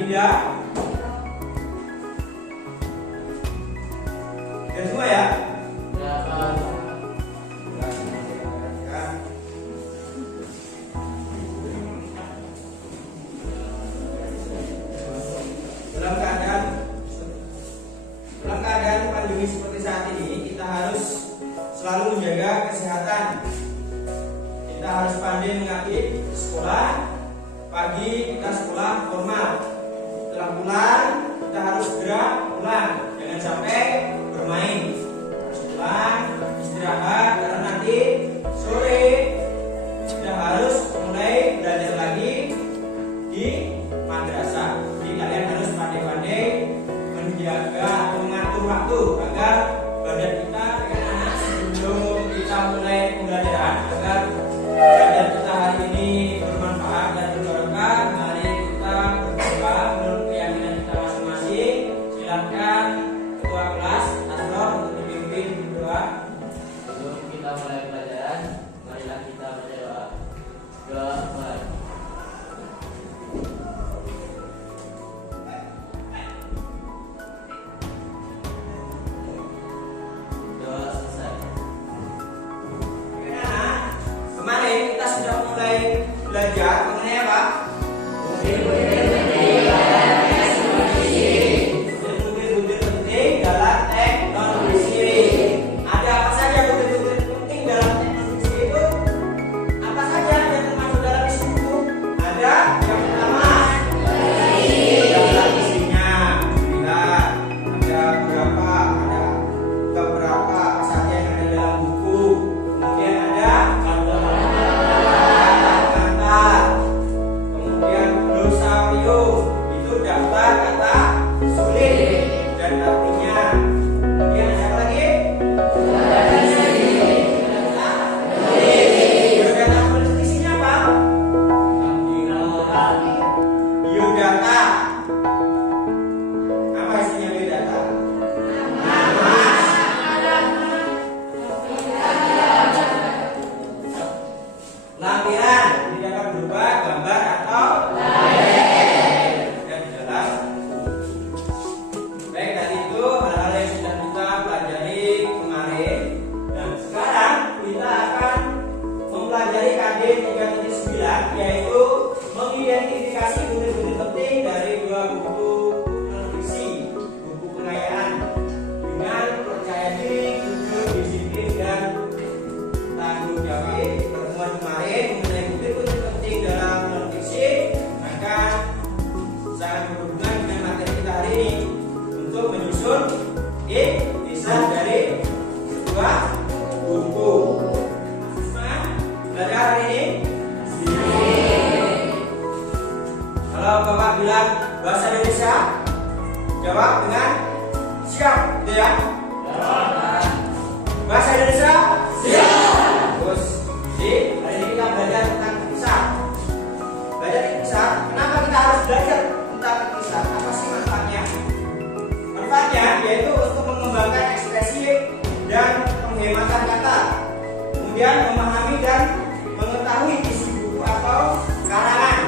Adinda. Dan semua ya. Dalam keadaan pandemi seperti saat ini, kita harus selalu menjaga kesehatan. Kita harus pandai mengabdi sekolah. Pagi kita sekolah formal. Setelah pulang kita harus segera pulang. Jangan sampai bermain. Harus pulang, istirahat, karena nanti sore kita harus mulai belajar lagi di madrasah. Jadi kalian harus pandai-pandai menjaga atau mengatur waktu agar badan kita anak sebelum kita mulai pembelajaran, agar badan kita hari ini bermanfaat dan berbarokah. Mari kita berdoa menurut keyakinan kita masing-masing. Silakan ketua kelas Asror untuk dipimpin berdoa. Sebelum kita mulai pelajaran, marilah kita berdoa. Doa mulai. Doa selesai. Kemarin kita sudah mulai belajar mengenai apa? Butir-butir penting dalam teks non-puisi. Ada apa saja butir-butir penting dalam teks non-puisi itu? Apa saja yang termasuk dalam isi buku? Ada yang pertama dalam isinya. Lihat ada berapa? Ada beberapa apa saja yang ada dalam buku. Kemudian ada kata, kemudian glosarium, itu daftar kata sulit dan artinya. Kemudian apa lagi? Biodata tulis isinya apa? Biodata. Apa isinya biodata? Lampiran ini dapat berupa gambar atau dan jelas. Baik, tadi itu hal-hal yang sudah kita pelajari kemarin, dan sekarang kita akan mempelajari KD 3.9, yaitu mengidentifikasi butir-butir penting dari dua buku non-fiksi, buku pengayaan dengan percaya diri, jujur, disiplin, dan tanggung jawab. Pertemuan kemarin mengenai butir-butir penting dalam non-fiksi akan sangat berhubungan dengan materi kita hari ini untuk menyusun desain dari sebuah buku. Semangat belajar hari ini. Kalau Bapak bilang bahasa Indonesia, jawab dengan siap, gitu ya? Bahasa Indonesia siap. Terus, jadi hari ini kita belajar tentang kisah. Belajar kisah. Kenapa kita harus belajar tentang kisah? Apa sih manfaatnya? Manfaatnya yaitu untuk mengembangkan ekspresi dan penghematan kata, kemudian memahami dan mengetahui isi buku atau karangan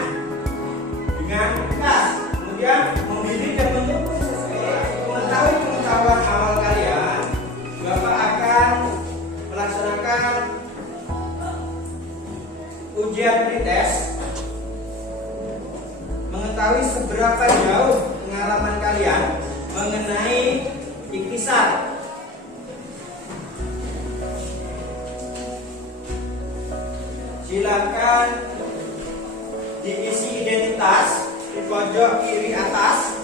dengan ringkas, kemudian membimbing dan mendukung mengetahui pengetahuan awal kalian. Bapak akan melaksanakan ujian pretest, mengetahui seberapa jauh pengalaman kalian mengenai ikhtisar. Silakan diisi identitas di pojok kiri atas.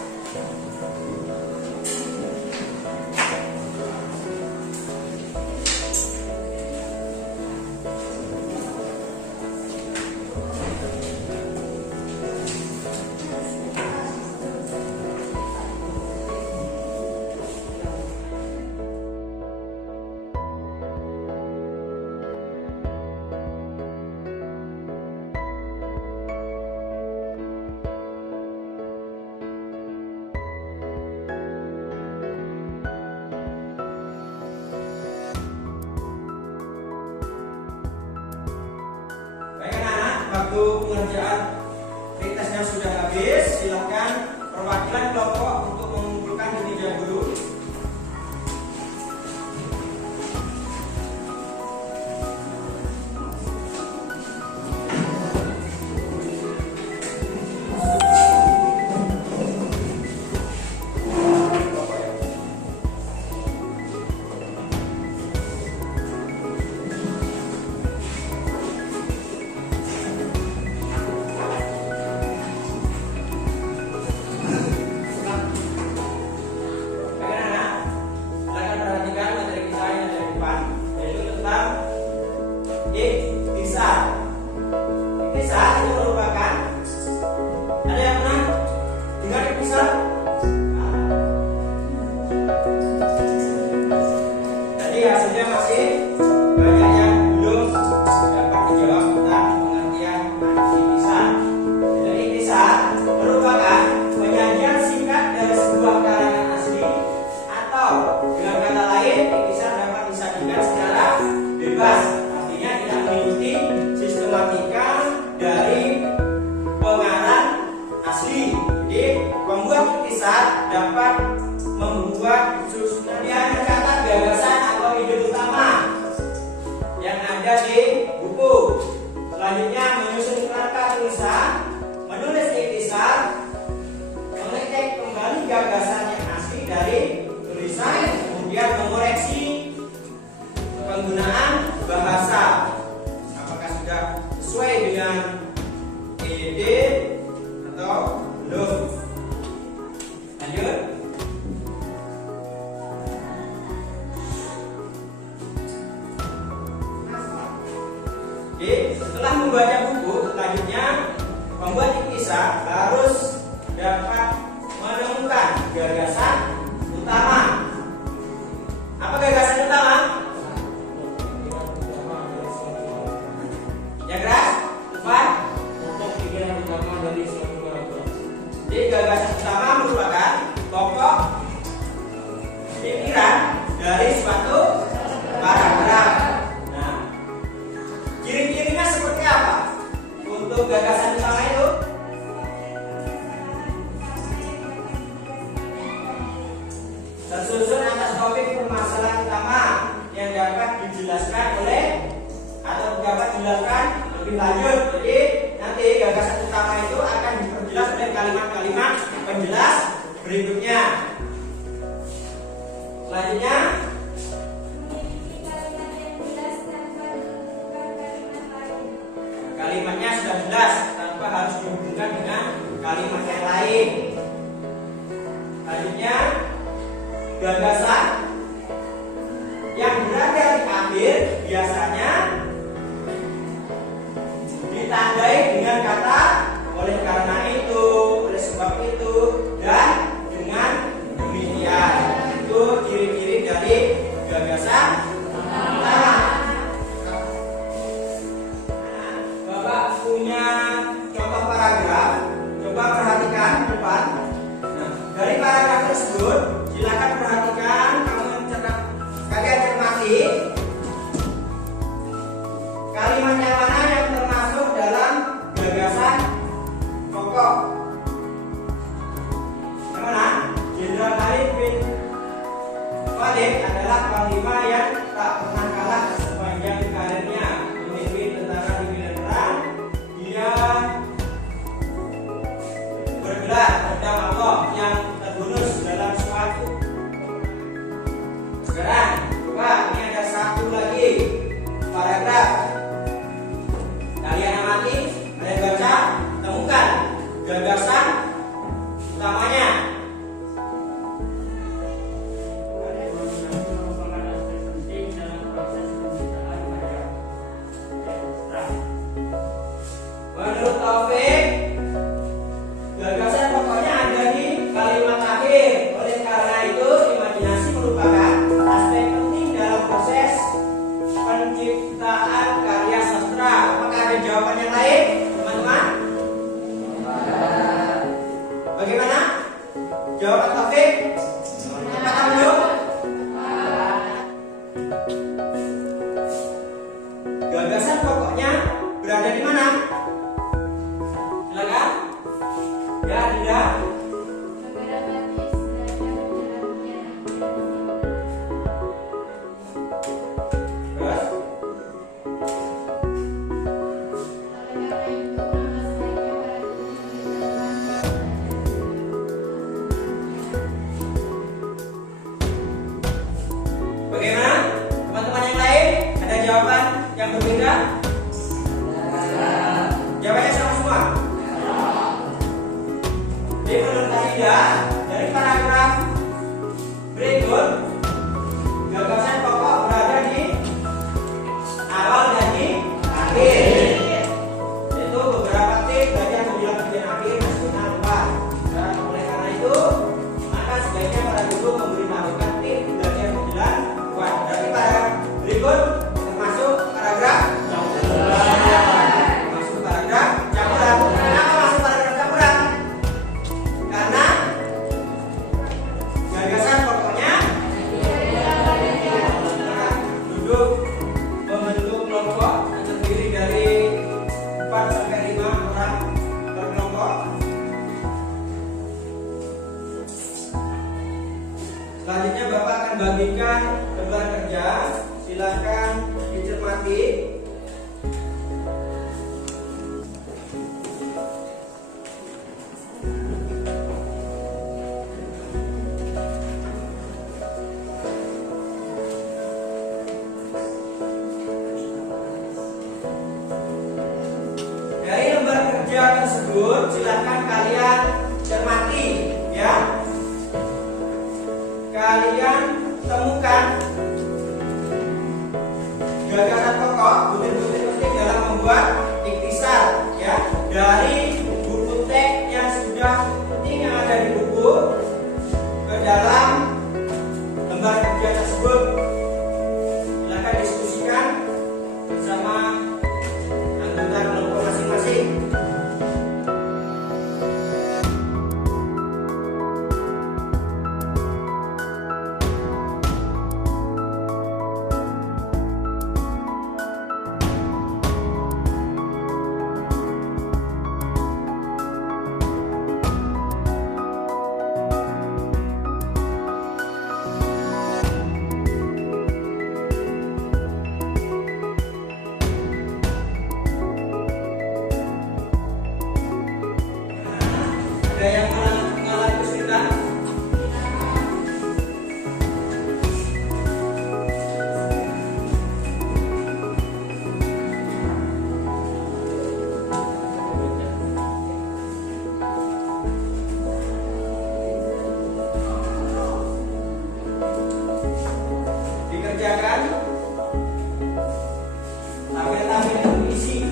Waktu pengerjaan pretestnya sudah habis, silakan perwakilan kelompok untuk mengumpulkan di meja guru. Hasilnya masih banyak yang belum dapat dijawab tentang pengertian intisar. Jadi intisar merupakan penyajian singkat dari sebuah karangan asli, atau dengan kata lain intisar dapat disajikan secara bebas, artinya tidak mengikuti sistematika dari pengarang asli. Jadi pembuat intisar dapat membuat susunannya kata gagasan atau ide utama yang ada di buku. Selanjutnya menyusun kerangka tulisan, menulis intisar, mengecek kembali gagasan yang asli dari tulisan, kemudian mengoreksi penggunaan bahasa. Apakah sudah sesuai dengan ide atau belum? Lanjut. Oke, setelah membaca buku, selanjutnya pembuat intisar harus dapat menemukan gagasan utama. Apa gagasan utama? Yang keras? Tepat? Untuk pikiran utama dari suatu paragraf. Jadi gagasan utama merupakan pokok pikiran dari suatu paragraf. Ciri-cirinya seperti apa untuk gagasan utama itu? Tersusun atas topik permasalahan utama yang dapat dijelaskan oleh atau dapat dijelaskan lebih lanjut. Jadi nanti gagasan utama itu akan diperjelas oleh kalimat-kalimat penjelas berikutnya. Selanjutnya, kalimatnya sudah jelas tanpa harus dihubungkan dengan kalimat yang lain. Selanjutnya, gagasan yang berada di akhir biasanya ditandai dengan kata oleh karena itu, oleh sebab itu, dan dengan demikian. Itu ciri-ciri dari gagasan utama. Punya contoh paragraf, coba perhatikan depan. Nah, dari paragraf tersebut silakan perhatikan, kalian cermati kalimat yang mana yang termasuk dalam gagasan pokok. Yang mana? Jenderal Khalid bin Walid adalah panglima yang tak pernah kalah sepanjang karirnya, memimpin tentara di medan perang. Dia bergelar pedang Allah yang terbunus dalam suatu. Sekarang coba ini ada satu lagi paragraf. Kalian amati, kalian baca, temukan gagasan utamanya. Menurut Taufik, gagasan pokoknya ada di kalimat akhir. Oleh karena itu, imajinasi merupakan aspek penting dalam proses penciptaan karya sastra. Apakah ada jawaban yang lain, teman-teman? Bagaimana? Jawaban Taufik? Tepat atau belum? Gagasan pokoknya berada di mana? Silakan. Ya, tidak. Jadi menurut Anda dari paragraf berikut gagasan pokok berada di awal dan di akhir. Yaitu beberapa titik bagian menjelang bagian akhir hasilnya lupa. Dan oleh karena itu maka sebaiknya para guru memberitahukan titik bagian menjelang lupa. Berarti paragraf berikut termasuk paragraf campuran. Kenapa masuk paragraf campuran? Karena gagasan pokoknya duduk membentuk kelompok yang terdiri dari 4 sampai 5 orang per kelompok. Selanjutnya Bapak akan bagikan lembar kerja. Silakan dicermati. Dari lembar kerja tersebut silakan kalian cermati ya. Kalian temukan gagasan pokok, butir-butir penting dalam membuat ikhtisar ya dari buku teks yang sudah penting yang ada di buku ke dalam lembar kerja tersebut. Silakan diskusikan bersama anggota kelompok masing-masing. Ada yang mengalami kesulitan? Dikerjakan tabel-tabel yang berisi.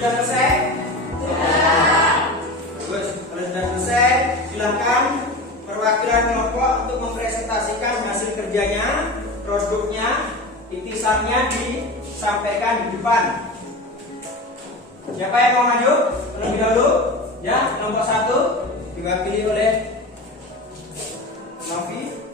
Sudah selesai? Bagus. Kalau sudah selesai, silakan perwakilan kelompok untuk mempresentasikan hasil kerjanya, produknya, ikhtisarnya disampaikan di depan. Siapa yang mau maju terlebih dahulu? Ya, kelompok 1 diwakili oleh Novi.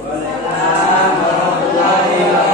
Waalaikumsalam warahmatullahi wabarakatuh.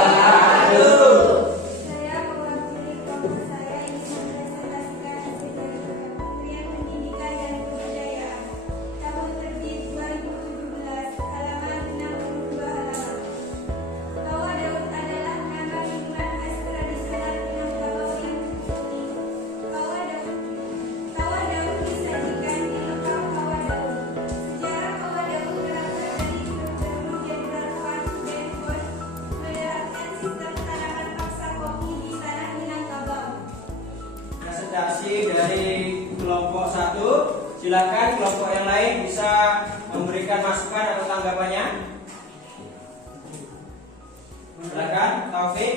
Silakan kelompok yang lain bisa memberikan masukan atau tanggapannya. Silakan, Taufik.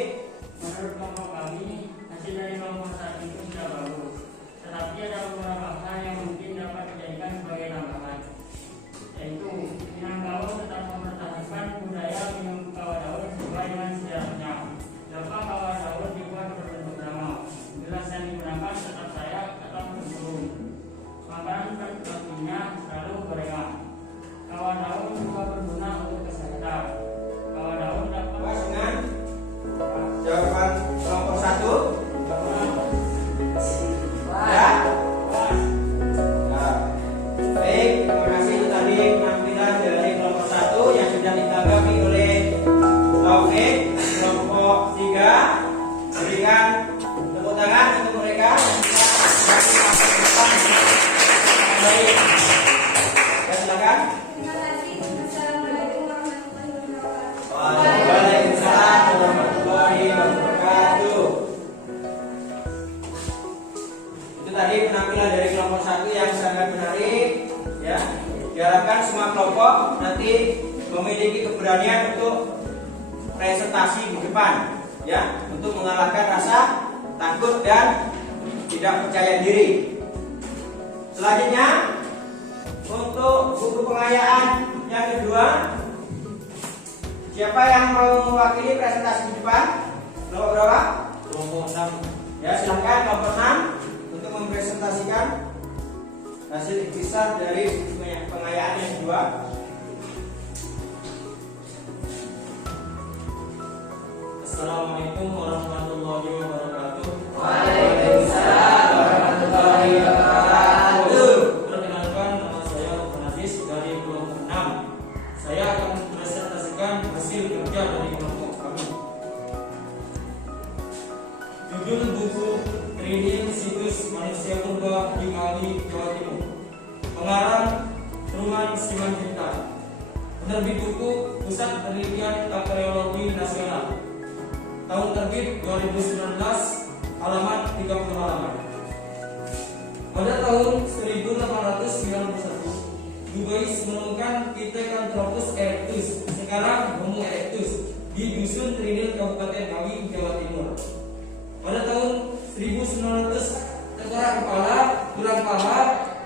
Menurut kelompok kami, hasil dari kelompok saat itu sudah bagus. Tetapi ada beberapa hal yang mungkin dapat dijadikan sebagai tambahan, yaitu Minangkabau tetap mempertahankan budaya minum kawah daun sesuai dengan sejarahnya. Dapat kawah daun dibuat berbentuk drama. Gelas yang digunakan tetap saya atau berburung. Makanan pentingnya selalu gorengan. Kawah daun juga berguna untuk kesehatan. Kawah daun dapat Puas dengan jawaban kelompok 1? Ya? Nah, baik, terima kasih. Itu tadi penampilan dari kelompok 1 yang sudah ditanggapi oleh Taufik. Kelompok 3, berikan tepuk tangan untuk mereka yang sudah melakukan masa depan yang baik. Ya, silakan. Terima kasih. Assalamualaikum warahmatullahi wabarakatuh. Waalaikumsalam warahmatullahi wabarakatuh. Itu tadi penampilan dari kelompok 1 yang sangat menarik, ya. Diharapkan semua kelompok nanti memiliki keberanian untuk presentasi di depan, ya, untuk mengalahkan rasa takut dan tidak percaya diri. Selanjutnya untuk buku pengayaan yang kedua, siapa yang mau mewakili presentasi di depan? Kelompok berapa? Kelompok 6. Ya, silakan kelompok 6 untuk mempresentasikan hasil ikhtisar dari buku pengayaan yang kedua. Assalamualaikum warahmatullahi wabarakatuh. Waalaikumsalam warahmatullahi wabarakatuh. Perkenalkan, nama saya Rukun Aziz dari kelompok 6. Saya akan mempresentasikan hasil kerja dari kelompok kami. Judul buku Training Situs Manusia Purba di Ngawi, Jawa Timur. Pengarang Truman Simanjuntak. Penerbit buku Pusat Penelitian Bakteriologi Nasional. Tahun terbit 2019, halaman 30 halaman. Pada tahun 1891, Dubais menemukan Pithecanthropus erectus, sekarang Homo erectus, di Dusun Trinil, Kabupaten Ngawi, Jawa Timur. Pada tahun 1900, tengkorak kepala, tulang paha,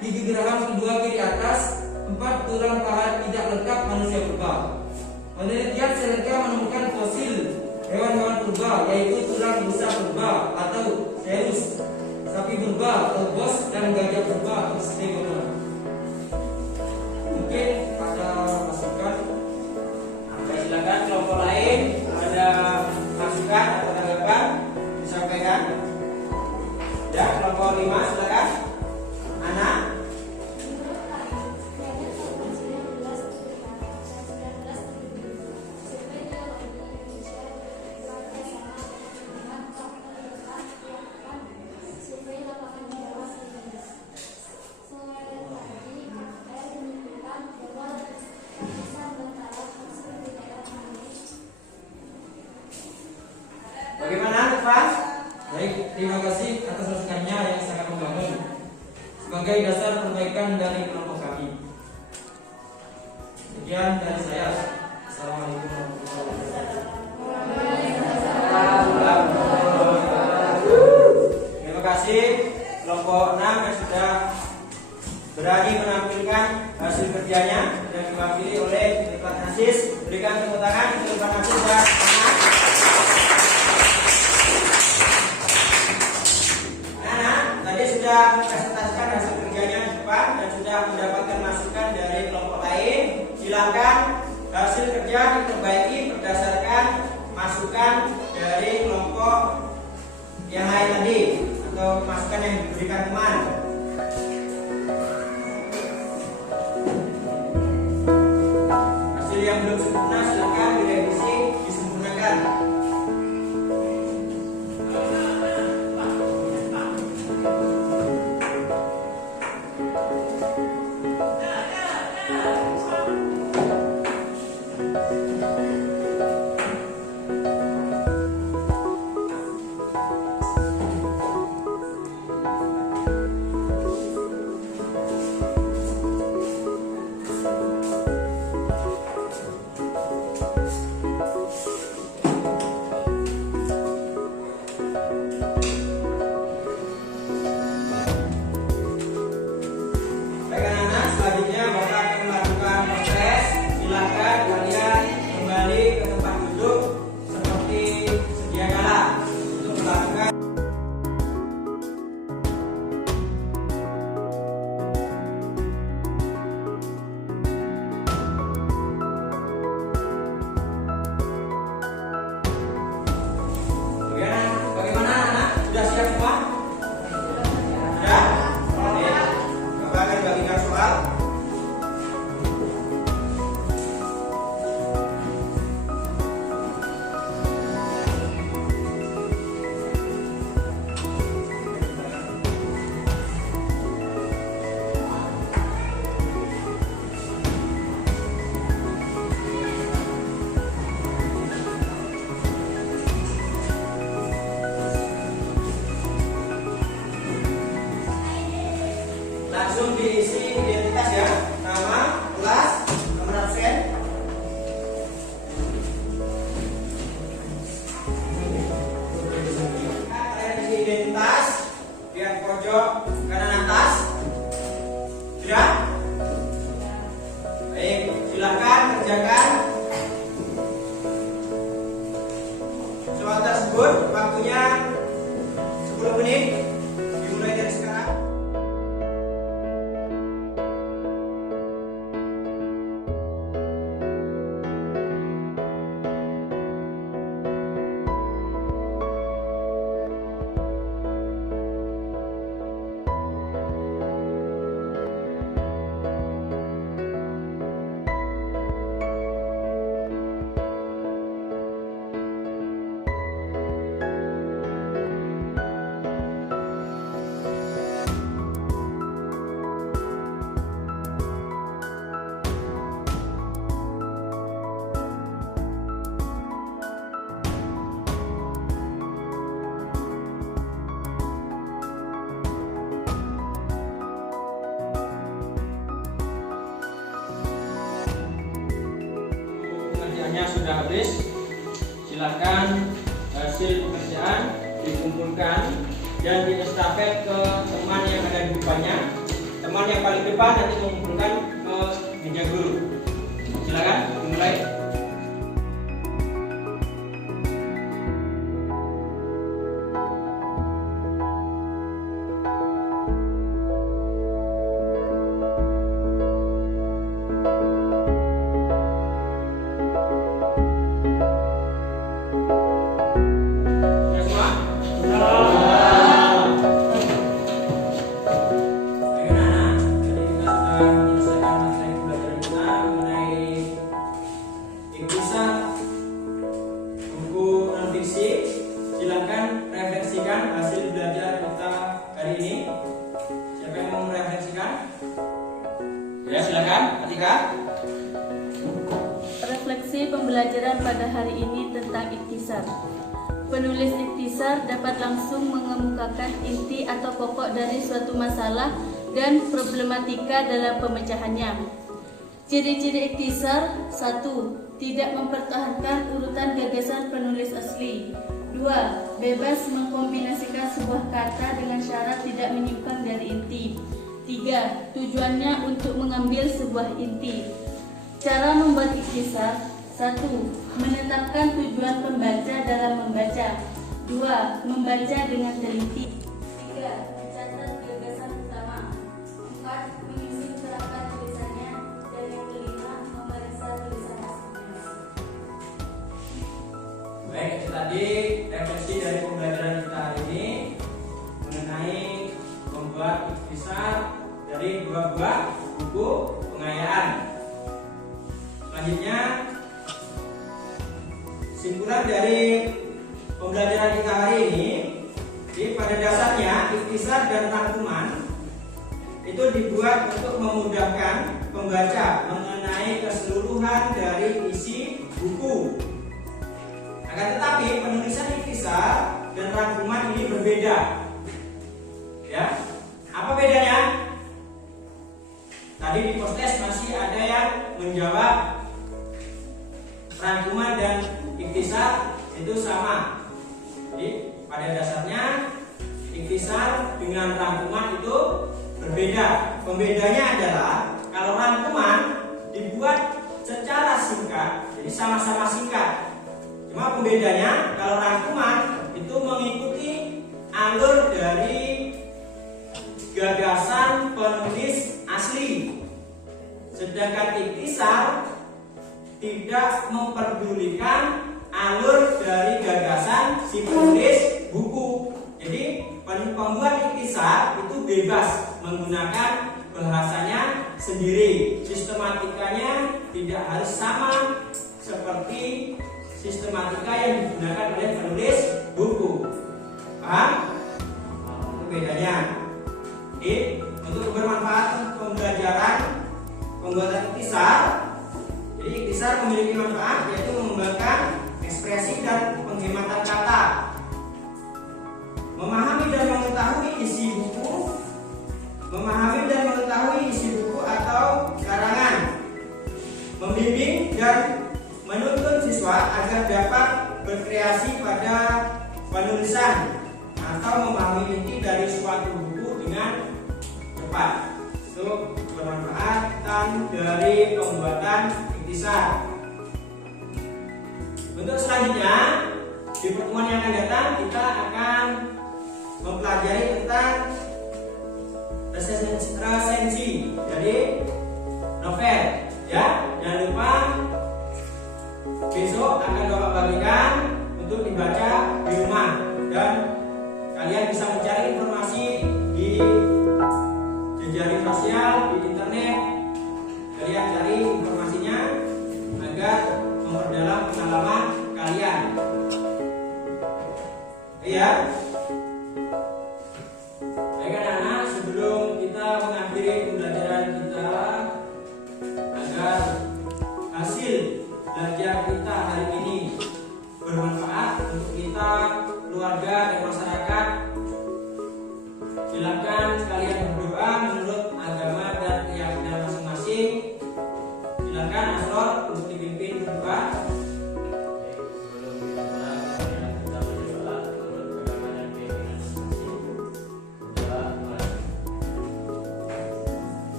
gigi geraham kedua kiri atas, 4 tulang paha tidak lengkap manusia purba. Penelitian selengkap menemukan fosil hewan-hewan purba, yaitu tulang rusa purba atau Cerus, sapi purba atau bos, dan gajah purba atau Stegosaurus. Mungkin ada masukan. Ya, silakan kelompok lain ada masukan atau tanggapan disampaikan. Ya, kelompok 5 silakan. Ana. Bagaimana, Nufas? Baik, terima kasih atas masukannya yang sangat membangun sebagai dasar perbaikan dari kelompok kami. Sekian dari saya. Assalamualaikum warahmatullahi wabarakatuh. Terima kasih kelompok 6 yang sudah berani menampilkan hasil kerjanya yang diwakili oleh Irfan Aziz. Berikan tepuk tangan untuk Irfan Aziz dan Ana. Tadi sudah presentasikan hasil kerjanya di depan dan sudah mendapatkan masukan dari kelompok lain. Silakan hasil kerja diperbaiki berdasarkan masukan dari kelompok yang lain tadi atau masukan yang diberikan teman. Hasil yang belum sempurna silakan direvisi, disempurnakan. langsung diisi identitas ya, nama, kelas, nomor absen. Kalian isi identitas, lihat pojok kanan atas. Sudah? Baik, silakan kerjakan soal tersebut. Waktunya 10 menit. Dimulai dari sekarang. Pengerjaannya sudah habis. Silakan hasil pekerjaan dikumpulkan dan diestafet ke teman yang ada di depannya. Teman yang paling depan nanti mengumpulkan ke meja guru. Silakan dimulai. Silakan refleksikan hasil belajar kita hari ini. Siapa yang mau merefleksikan? Ya, silakan, Atika. Refleksi pembelajaran pada hari ini tentang ikhtisar. Penulis ikhtisar dapat langsung mengemukakan inti atau pokok dari suatu masalah dan problematika dalam pemecahannya. Ciri-ciri ikhtisar: 1. Tidak mempertahankan urutan gagasan penulis asli. 2. Bebas mengkombinasikan sebuah kata dengan syarat tidak menyimpang dari inti. 3. Tujuannya untuk mengambil sebuah inti. Cara membuat ikhtisar: 1. Menetapkan tujuan pembaca dalam membaca. 2. Membaca dengan teliti. 3. Mencatat gagasan utama. 4. Menyusun kerangka tulisannya. Dan yang kelima, memeriksa tulisan aslinya. Baik, itu tadi refleksi dari pembelajaran kita hari ini mengenai membuat ikhtisar dari dua buah buku pengayaan. Selanjutnya, kesimpulan dari pembelajaran kita hari ini, pada dasarnya ikhtisar dan rangkuman itu dibuat untuk memudahkan pembaca mengenai keseluruhan dari isi buku. Akan tetapi penulisan ikhtisar dan rangkuman ini berbeda. Ya, apa bedanya? Tadi di postes masih ada yang menjawab rangkuman dan ikhtisar itu sama. Jadi pada dasarnya ikhtisar dengan rangkuman itu berbeda. Pembedanya adalah kalau rangkuman dibuat secara singkat, jadi sama-sama singkat. Cuma pembedanya kalau rangkuman itu mengikuti alur dari gagasan penulis asli. Sedangkan ikhtisar tidak memperdulikan alur dari gagasan si penulis buku. Jadi pembuat ikhtisar itu bebas menggunakan bahasanya sendiri. Sistematikanya tidak harus sama seperti sistematika yang digunakan oleh penulis buku. Paham? Itu bedanya. Jadi untuk bermanfaat pembelajaran pembuatan ikhtisar, jadi ikhtisar memiliki manfaat yaitu mengembangkan ekspresi dan penghematan kata, memahami dan mengetahui isi buku, memahami dan mengetahui berkreasi pada penulisan atau memahami inti dari suatu buku dengan cepat. Itu bermanfaatan dari pembuatan ikhtisar. Untuk selanjutnya di pertemuan yang akan datang kita akan mempelajari tentang resensi dari novel. Ya, jangan lupa besok akan Bapak bagi